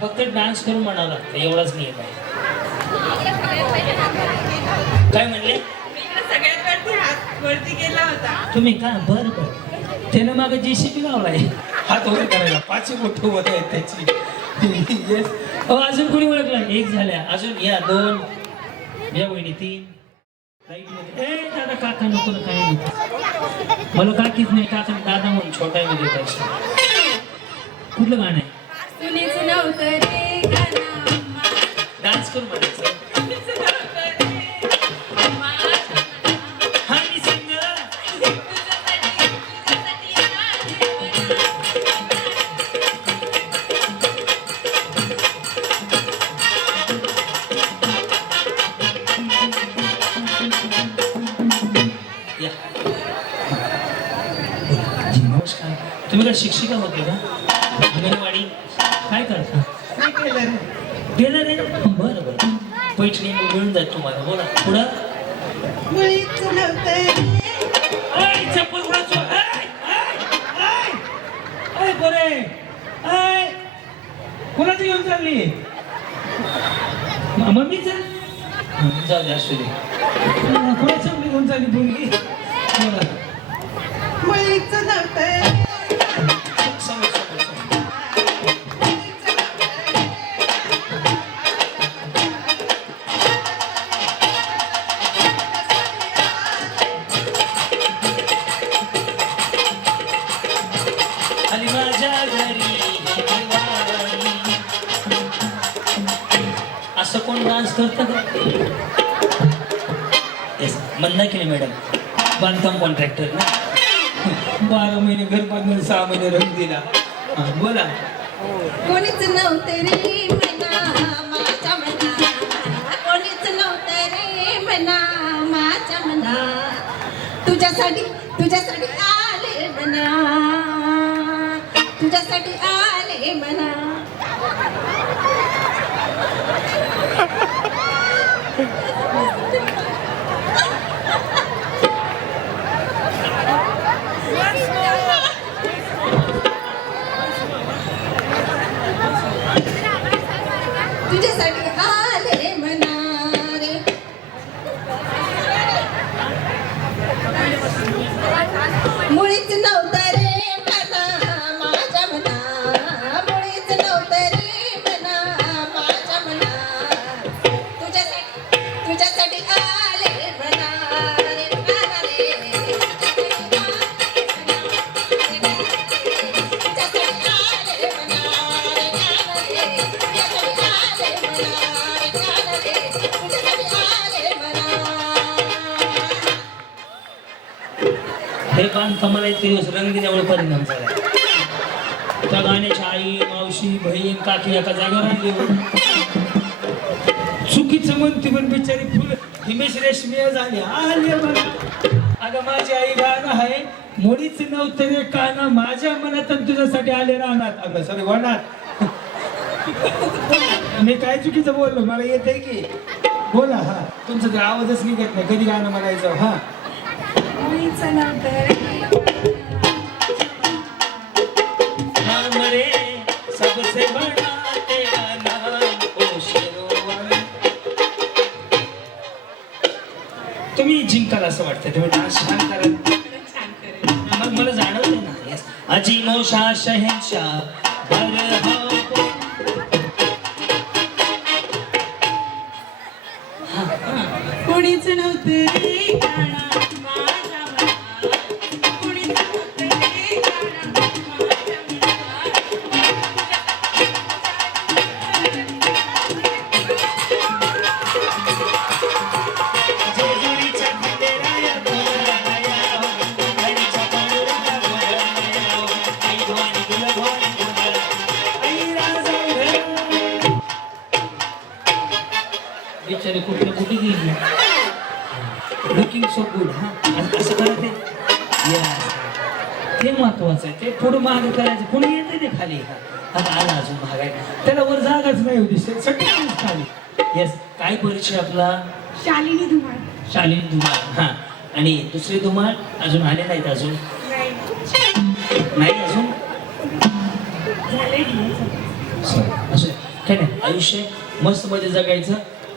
फक्त डान्स करून म्हणावं लागतं एवढाच नियम आहे. काय म्हणले? तुम्ही का? बर बर. त्यानं माग जेसीबी लावलाय. हात वगैरे करायला पाच मोठं होत आहेत त्याची. अहो, अजून कोणी ओळखला? एक झाल्या. अजून या दोन. या वहिनी तीन. ए दादा काका नको ना काही नको. मला काकीच नाही. काका दादा म्हणून छोटा कुठलं गाणं नमस्कार. तुम्ही काय शिक्षिका होते का? अंगणवाडी. काय करता? टेलर आहे? पैठणी मिळून जाईल तुम्हाला बोला. पुढं? चप्पल कुठं चो- कोणाची घेऊन चालली? म- मम्मीचं? हं, जाऊ दे असू दे. कोणाची घेऊन चालली पोरगी? बोला. नव्हतं असं कोण डान्स करतं का? येस मंदा केली मॅडम बांधकाम कॉन्ट्रॅक्टर ना? बारा महिने घर बांधून सहा महिने रंग दिला. बोला. कोणीच नव्हते रे मना माझ्या कोणीच नव्हते रे म्हणा माझ्या म्हणा. तुझ्यासाठी तुझ्यासाठी आले म्हणा. तुझ्यासाठी आले म्हणा. हे बांधकामाला इतके दिवस रंग दिल्यामुळे परिणाम झाला. त्या गाण्याची आई मावशी बहीण काकी एका जागेवर आणली होती. चुकीचं म्हणते पण बिचारी फुल. हिमेश रेशमी झाली आले. बघा अगं माझी आई गाणं आहे. मुळीच नव्हतं रे काना. माझ्या मनात तुझ्यासाठी आले राहणार अगं सॉरी वनात. मी काय चुकीचं बोललो? मला येत आहे की? बोला हा. तुमचं ते आवाजच निघत नाही. कधी गाणं म्हणायचं? हा. मुळीच नव्हतं रे नाम रे सबसे बड़ा तेरा नाम ओ शिरोमणी. तुम्ही जिंकाल असं वाटतं तुम्ही डान्स छान करेल मग मला जाणवलं ना yes. अजी बिचारी कुठलं कुठे गेली? लुकिंग सो गुड हा? असं करते ते महत्वाचं आहे. ते पुढं माग करायचं. कोणी येते ते खाली. आता आला अजून महाग आहे त्याला वर जागाच नाही होती खाली. येस काय परिचय आपला? शालिनी धुमाळ. शालीन धुमाळ हा. आणि दुसरे धुमाळ अजून आले नाहीत अजून? नाही. अजून? असं काय नाही. आयुष्य मस्त मध्ये जगायचं.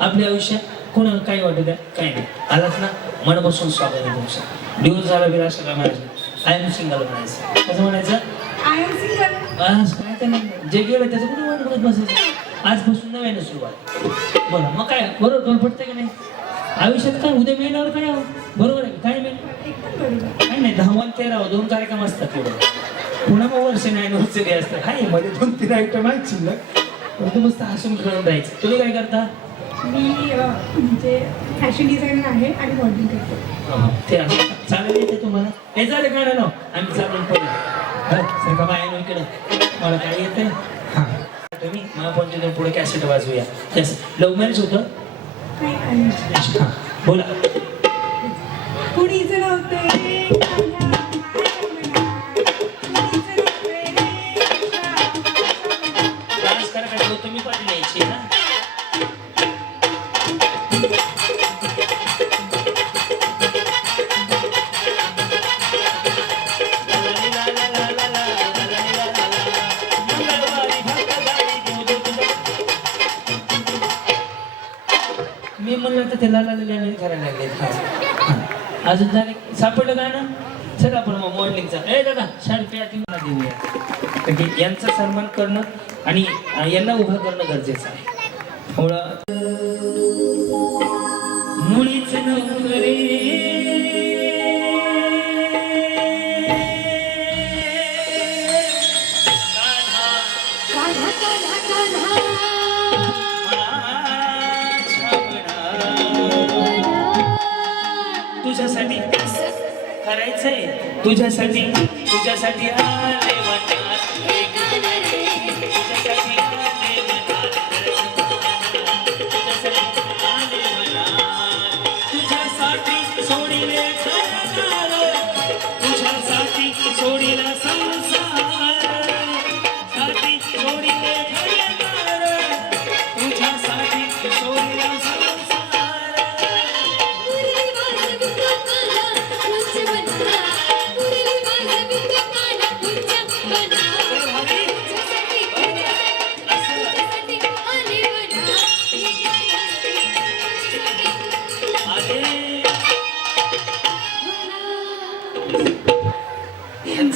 आपल्या आयुष्यात कोणाला काही वाटू द्या काही नाही. आलात ना मन बसून स्वागत आहे तुमचं. दिवस झाला बिरा सगळं म्हणायचं आय एम सिंगल म्हणायचं. कसं म्हणायचं? आय एम सिंगल आज काय त्याला जे गेलं त्याचं कुठे वाट बघत बसायचं? आजपासून नव्यानं सुरुवात. बोला मग काय? बरोबर दोन पडते का नाही? आयुष्यात काय? उद्या मेल्यावर काय बरोबर आहे. काय बरोबर. काय नाही दहा वन तेरा दोन कार्यक्रम असतात पुढे. पुन्हा मग वर्ष नाही नवचरी असतात. हायमध्ये दोन तीन आयटम आहेत शिल्लक. पण तू मस्त हसून खेळून राहायचं. तुम्ही काय करता? मी म्हणजे फॅशन डिझायनर आहे आणि मॉडेलिंग करते. चालेल येते तुम्हाला. हे झालं काय ना आम्ही चालून पडलो सर का बाय इकडं. मला काय येतं हां. तुम्ही मला पण तिथून पुढे कॅसेट वाजवूया. येस लव्ह मॅरेज होतं? हां. बोला. कुणीच नव्हते मी म्हणलं तर त्याला लाल करायला लागले अजून झाले सापडलं गाणं? चल आपण मग मॉर्निंगचा ए दादा शांती आधी मला देऊया. म्हणजे यांचा सन्मान करणं आणि यांना उभं करणं गरजेचं आहे. थोडं मुळीच नवरे करायचंय. तुझ्यासाठी तुझ्यासाठी आले वाटे.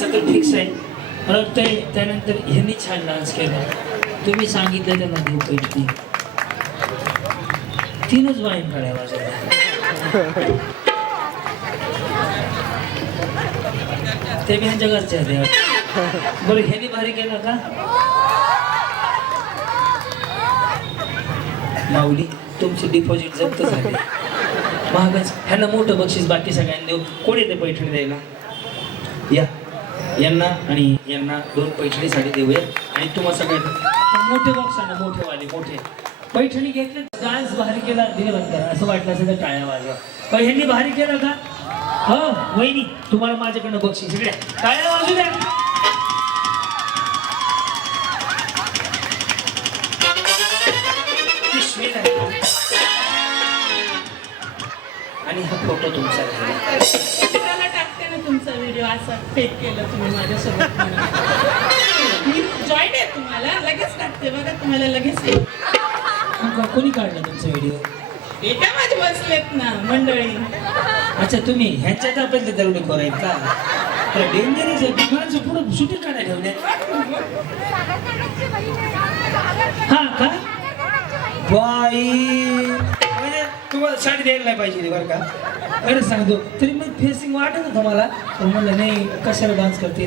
यांचं तर फिक्स आहे. मला ते त्यानंतर ह्यांनी छान डान्स केला. तुम्ही सांगितलं त्यांना देऊ पैठणी तीनच वाईन काढ्या माझ्या ते बी ह्यांच्या घरचे आहेत बरं ह्यांनी भारी केलं का? माऊली तुमची डिपॉझिट जप्त झाली. महागच ह्यांना मोठं बक्षीस बाकी सगळ्यांनी देऊ कोणी ते पैठणी द्यायला? या. यांना आणि यांना दोन पैठणी साडी देऊया आणि तुम्हाला सगळ्यांना मोठे बॉक्स आणा मोठे वाले मोठे. पैठणी घेतले डान्स भारी केला दिले बंद असं वाटलं असेल तर टाळ्या वाजवा. पण ह्यांनी भारी केलं का? हो वहिनी तुम्हाला माझ्याकडनं बक्षीस. इकडे. टाळ्या वाजू द्या. आणि हा फोटो तुमचा. तुमचा व्हिडिओ असा फेक केलं तुम्ही माझ्यासोबत म्हणून. मी जॉईन आहे तुम्हाला लगेच टाकते बघा तुम्हाला लगेच येईल. का? कोणी काढला तुमचा व्हिडिओ हे काय माझे बसलेत ना मंडळी. अच्छा तुम्ही ह्याच्यात आपण ते दरोडे आहेत का? डेंजरच आहे. दुकानाचं पुढं शूटिंग काढायला ठेवले हा का? बाई. म्हणजे तुम्हाला साडी द्यायला नाही पाहिजे बरं का? खरंच सांगतो तरी मग फेसिंग वाटत होतं मला. पण म्हणलं नाही कशाला डान्स करते?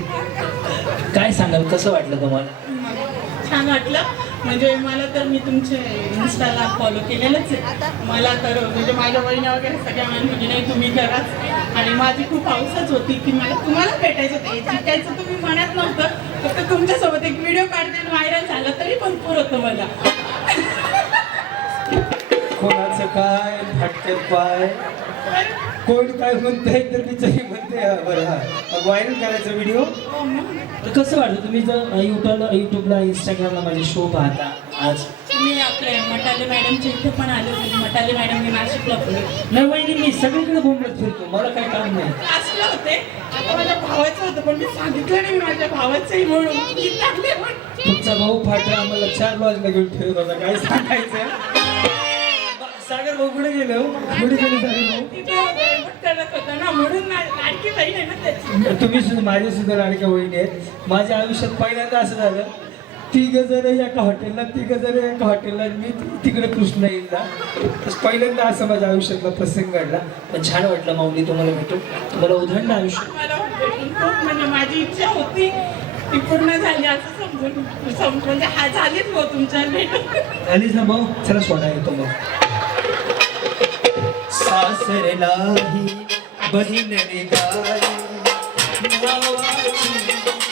काय सांगाल कसं वाटलं तुम्हाला? छान वाटलं. म्हणजे मला तर मी तुमचे इन्स्टाला फॉलो केलेलंच आहे. मला तर म्हणजे माझ्या बहिणी वगैरे सगळ्या म्हणजे नाही तुम्ही कराच. आणि माझी खूप हौसच होती की मला तुम्हाला भेटायचं होतं. जिंकायचं तुम्ही म्हणत नव्हतं. फक्त तुमच्यासोबत एक व्हिडिओ काढते आणि व्हायरल झाला तरी भरपूर होतं मला. कोणाचं काय? फटके पाय. कोण काय म्हणते तर बिचारी म्हणते हा, बरं हा. व्हायरल करायचा व्हिडिओ. तर कसं वाटतं तुम्ही जर युट्यूबला युट्यूबला इंस्टाग्रामला माझे शो पाहता आज? तुम्ही आपल्या मटाले मॅडमच्या इथे पण आले होते. मटाले मॅडम मी नाशिकला होते. नाही वहिनी मी सगळीकडे बोंबलत फिरतो. मला काय काम नाही. नाशिकला होते. आता माझ्या भावाचं होतं पण मी सांगितलं नाही माझ्या भावाचंही म्हणून. मी टाकले म्हणून. तुमचा भाऊ फाटा आम्हाला चार लॉजला घेऊन फिरत होता काय सांगायचं? सागर भाऊ कुठे गेले हो. कुठे गेले सागर भाऊ. तिथे गडबड करत होता ना म्हणून लाडकी बहीण आहे ना त्याची. तुम्ही सुद्धा माझे सुद्धा लाडक्या वहिनी आहेत. माझ्या आयुष्यात पहिल्यांदा असं झालं तिघ जण एका हॉटेलला तिघ जण एका हॉटेलला मी ति- तिकडे कृष्णा येईला पहिल्यांदा असं माझ्या आयुष्यातला प्रसंग घडला. पण छान वाटलं माऊली तुम्हाला भेटून. तुम्हाला उधळलं आयुष्य. मला भेटून खूप म्हणजे माझी इच्छा होती. ती पूर्ण झाली असं समजून सम- म्हणजे हा झालीच हो तुमच्या भेटून. आलीच ना भाऊ चला सोडा येतो मग सासरलाही बहीण निघाली भावाची